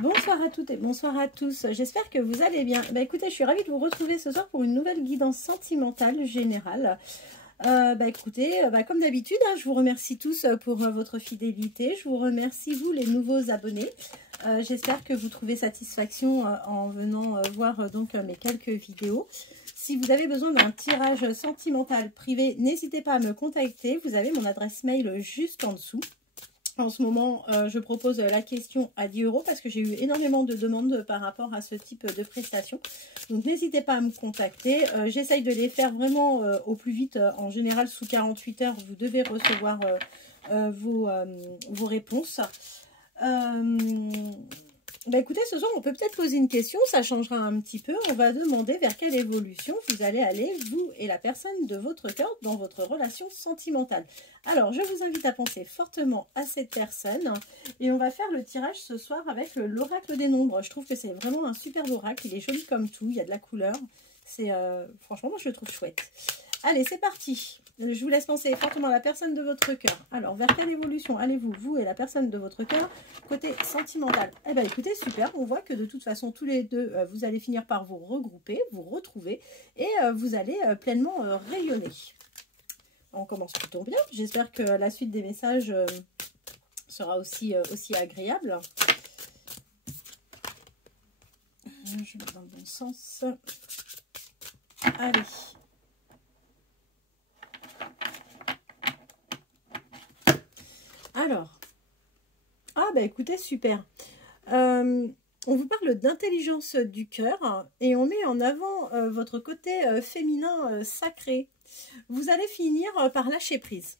Bonsoir à toutes et bonsoir à tous. J'espère que vous allez bien. Écoutez, je suis ravie de vous retrouver ce soir pour une nouvelle guidance sentimentale générale. Écoutez, comme d'habitude, je vous remercie tous pour votre fidélité. Je vous remercie, vous, les nouveaux abonnés. J'espère que vous trouvez satisfaction en venant voir donc mes quelques vidéos. Si vous avez besoin d'un tirage sentimental privé, n'hésitez pas à me contacter. Vous avez mon adresse mail juste en dessous. En ce moment, je propose la question à 10 € parce que j'ai eu énormément de demandes par rapport à ce type de prestations. Donc, n'hésitez pas à me contacter. J'essaye de les faire vraiment au plus vite. En général, sous 48 heures, vous devez recevoir vos réponses. Écoutez, ce soir, on peut peut-être poser une question. Ça changera un petit peu. On va demander vers quelle évolution vous allez aller, vous et la personne de votre cœur, dans votre relation sentimentale. Alors, je vous invite à penser fortement à cette personne. Et on va faire le tirage ce soir avec l'oracle des nombres. Je trouve que c'est vraiment un superbe oracle. Il est joli comme tout. Il y a de la couleur. C'est franchement, moi, je le trouve chouette. Allez, c'est parti. Je vous laisse penser fortement à la personne de votre cœur. Alors, vers quelle évolution allez-vous, vous et la personne de votre cœur, côté sentimental? Eh bien, écoutez, super. On voit que de toute façon, tous les deux, vous allez finir par vous regrouper, vous retrouver et vous allez pleinement rayonner. On commence plutôt bien. J'espère que la suite des messages sera aussi agréable. Je vais dans le bon sens. Allez. Alors, écoutez, super. On vous parle d'intelligence du cœur et on met en avant votre côté féminin sacré. Vous allez finir par lâcher prise.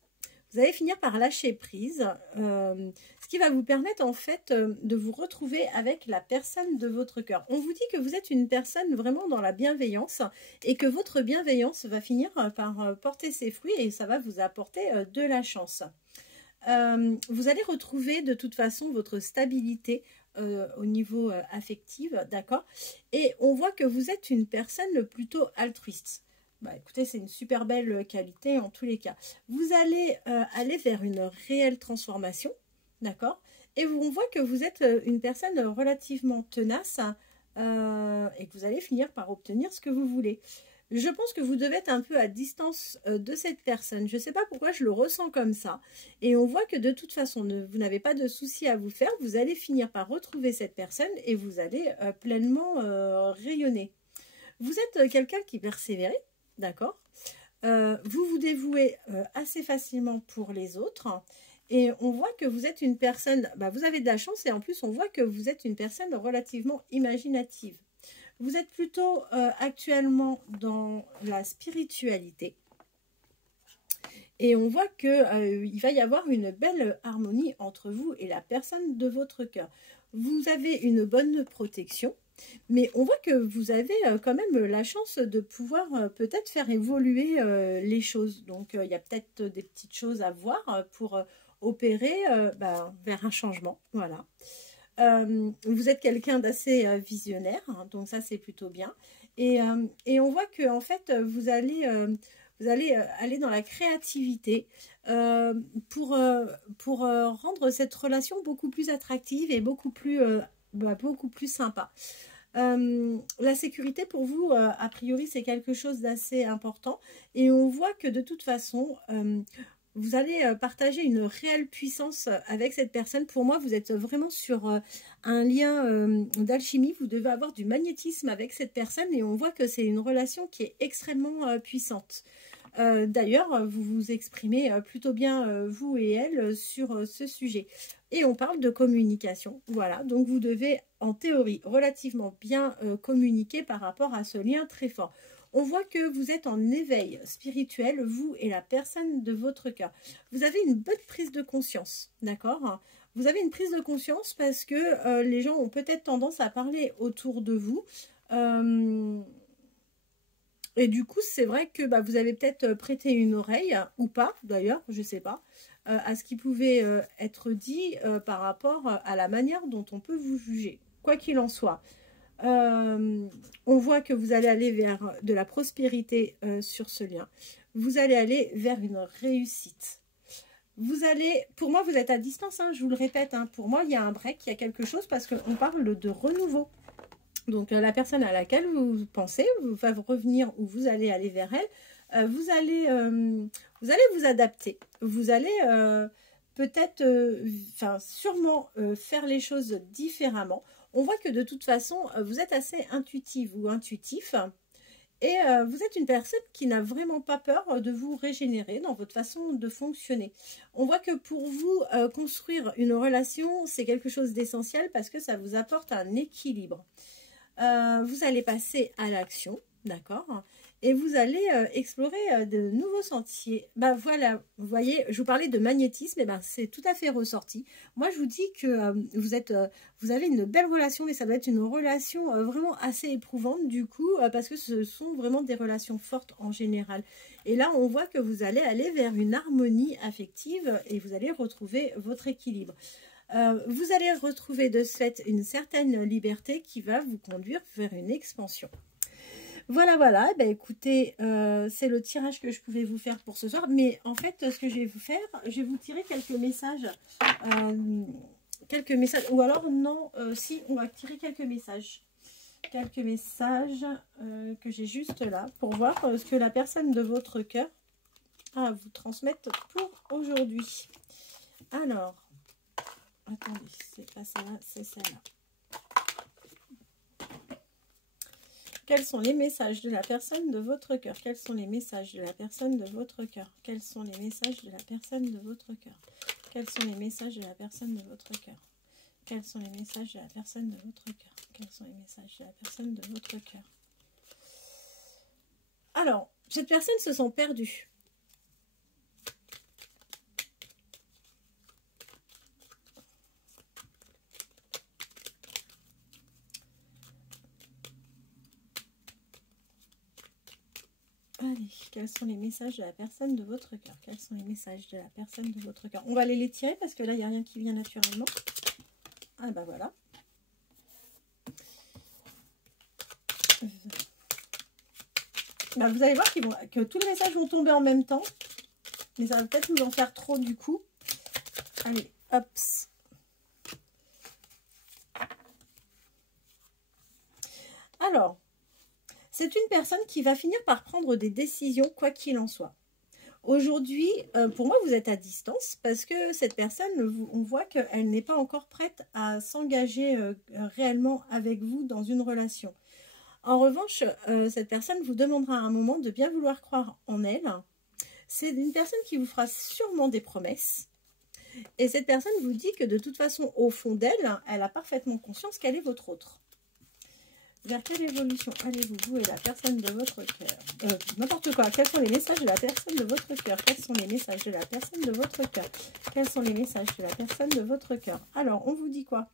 Vous allez finir par lâcher prise, ce qui va vous permettre en fait de vous retrouver avec la personne de votre cœur. On vous dit que vous êtes une personne vraiment dans la bienveillance et que votre bienveillance va finir par porter ses fruits et ça va vous apporter de la chance. Vous allez retrouver de toute façon votre stabilité au niveau affectif, d'accord? Et on voit que vous êtes une personne plutôt altruiste. Écoutez, c'est une super belle qualité en tous les cas. Vous allez aller vers une réelle transformation, d'accord? Et on voit que vous êtes une personne relativement tenace et que vous allez finir par obtenir ce que vous voulez. Je pense que vous devez être un peu à distance de cette personne. Je ne sais pas pourquoi je le ressens comme ça. Et on voit que de toute façon, vous n'avez pas de soucis à vous faire. Vous allez finir par retrouver cette personne et vous allez pleinement rayonner. Vous êtes quelqu'un qui persévère, d'accord? Vous vous dévouez assez facilement pour les autres. Et on voit que vous êtes une personne, vous avez de la chance et en plus on voit que vous êtes une personne relativement imaginative. Vous êtes plutôt actuellement dans la spiritualité. Et on voit qu'il va y avoir une belle harmonie entre vous et la personne de votre cœur. Vous avez une bonne protection, mais on voit que vous avez quand même la chance de pouvoir peut-être faire évoluer les choses. Donc, il y a peut-être des petites choses à voir pour opérer vers un changement. Voilà. Vous êtes quelqu'un d'assez visionnaire, hein, donc ça c'est plutôt bien. Et on voit que en fait vous allez aller dans la créativité pour rendre cette relation beaucoup plus attractive et beaucoup plus sympa. La sécurité pour vous, a priori, c'est quelque chose d'assez important. Et on voit que de toute façon, vous allez partager une réelle puissance avec cette personne. Pour moi, vous êtes vraiment sur un lien d'alchimie. Vous devez avoir du magnétisme avec cette personne et on voit que c'est une relation qui est extrêmement puissante. D'ailleurs, vous vous exprimez plutôt bien, vous et elle, sur ce sujet. Et on parle de communication. Voilà, donc vous devez, en théorie, relativement bien communiquer par rapport à ce lien très fort. On voit que vous êtes en éveil spirituel, vous et la personne de votre cœur. Vous avez une bonne prise de conscience, d'accord? Vous avez une prise de conscience parce que les gens ont peut-être tendance à parler autour de vous. Et du coup, c'est vrai que vous avez peut-être prêté une oreille, ou pas d'ailleurs, je ne sais pas, à ce qui pouvait être dit par rapport à la manière dont on peut vous juger. Quoi qu'il en soit. On voit que vous allez aller vers de la prospérité sur ce lien. Vous allez aller vers une réussite. Vous allez, pour moi, vous êtes à distance, hein, je vous le répète. Hein, pour moi, il y a un break, il y a quelque chose parce qu'on parle de renouveau. Donc, la personne à laquelle vous pensez va revenir ou vous allez aller vers elle. Vous allez vous adapter. Vous allez peut-être, sûrement faire les choses différemment. On voit que de toute façon, vous êtes assez intuitive ou intuitif. Et vous êtes une personne qui n'a vraiment pas peur de vous régénérer dans votre façon de fonctionner. On voit que pour vous, construire une relation, c'est quelque chose d'essentiel parce que ça vous apporte un équilibre. Vous allez passer à l'action, d'accord? Et vous allez explorer de nouveaux sentiers. Ben voilà, vous voyez, je vous parlais de magnétisme, et ben c'est tout à fait ressorti. Moi, je vous dis que vous avez une belle relation, mais ça doit être une relation vraiment assez éprouvante du coup, parce que ce sont vraiment des relations fortes en général. Et là, on voit que vous allez aller vers une harmonie affective et vous allez retrouver votre équilibre. Vous allez retrouver de ce fait une certaine liberté qui va vous conduire vers une expansion. Voilà, voilà, ben écoutez, c'est le tirage que je pouvais vous faire pour ce soir. Mais en fait, ce que je vais vous faire, je vais vous tirer quelques messages. Ou alors non, si, on va tirer quelques messages. Quelques messages que j'ai juste là pour voir ce que la personne de votre cœur a à vous transmettre pour aujourd'hui. Alors, attendez, c'est pas celle-là, c'est celle-là. Quels sont les messages de la personne de votre cœur? Quels sont les messages de la personne de votre cœur? Quels sont les messages de la personne de votre cœur? Quels sont les messages de la personne de votre cœur? Quels sont les messages de la personne de votre cœur? Quels sont les messages de la personne de votre cœur? Alors, cette personne se sent perdue. Allez, quels sont les messages de la personne de votre cœur? Quels sont les messages de la personne de votre cœur? On va aller les tirer parce que là, il n'y a rien qui vient naturellement. Ah ben voilà. Ben, vous allez voir que tous les messages vont tomber en même temps. Mais ça va peut-être nous en faire trop du coup. Allez, hop. Alors, c'est une personne qui va finir par prendre des décisions quoi qu'il en soit. Aujourd'hui, pour moi, vous êtes à distance parce que cette personne, on voit qu'elle n'est pas encore prête à s'engager réellement avec vous dans une relation. En revanche, cette personne vous demandera à un moment de bien vouloir croire en elle. C'est une personne qui vous fera sûrement des promesses. Et cette personne vous dit que de toute façon, au fond d'elle, elle a parfaitement conscience qu'elle est votre autre. Vers quelle évolution allez-vous, vous et la personne de votre cœur? N'importe quoi. Quels sont les messages de la personne de votre cœur? Quels sont les messages de la personne de votre cœur? Quels sont les messages de la personne de votre cœur? Alors, on vous dit quoi?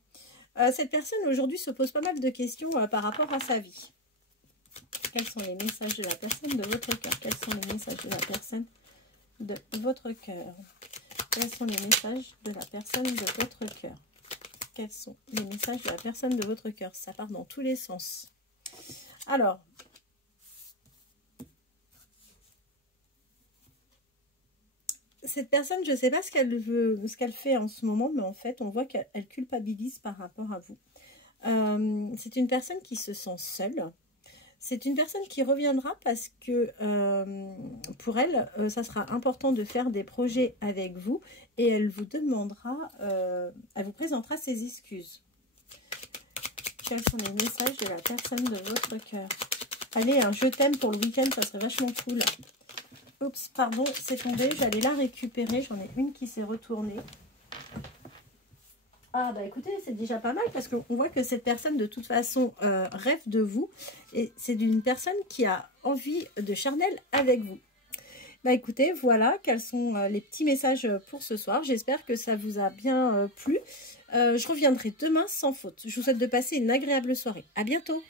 Cette personne, aujourd'hui, se pose pas mal de questions par rapport à sa vie. Quels sont les messages de la personne de votre cœur? Quels sont les messages de la personne de votre cœur? Quels sont les messages de la personne de votre cœur? Quels sont les messages de la personne de votre cœur? Ça part dans tous les sens. Alors, cette personne, je ne sais pas ce qu'elle fait en ce moment, mais en fait, on voit qu'elle culpabilise par rapport à vous. C'est une personne qui se sent seule. C'est une personne qui reviendra parce que pour elle, ça sera important de faire des projets avec vous et elle vous demandera, elle vous présentera ses excuses. Quels sont les messages de la personne de votre cœur? Allez, un je t'aime pour le week-end, ça serait vachement cool. Oups, pardon, c'est tombé, j'allais la récupérer, j'en ai une qui s'est retournée. Ah bah écoutez, c'est déjà pas mal parce qu'on voit que cette personne de toute façon rêve de vous et c'est d'une personne qui a envie de charnel avec vous. Bah écoutez, voilà quels sont les petits messages pour ce soir. J'espère que ça vous a bien plu. Je reviendrai demain sans faute. Je vous souhaite de passer une agréable soirée. À bientôt.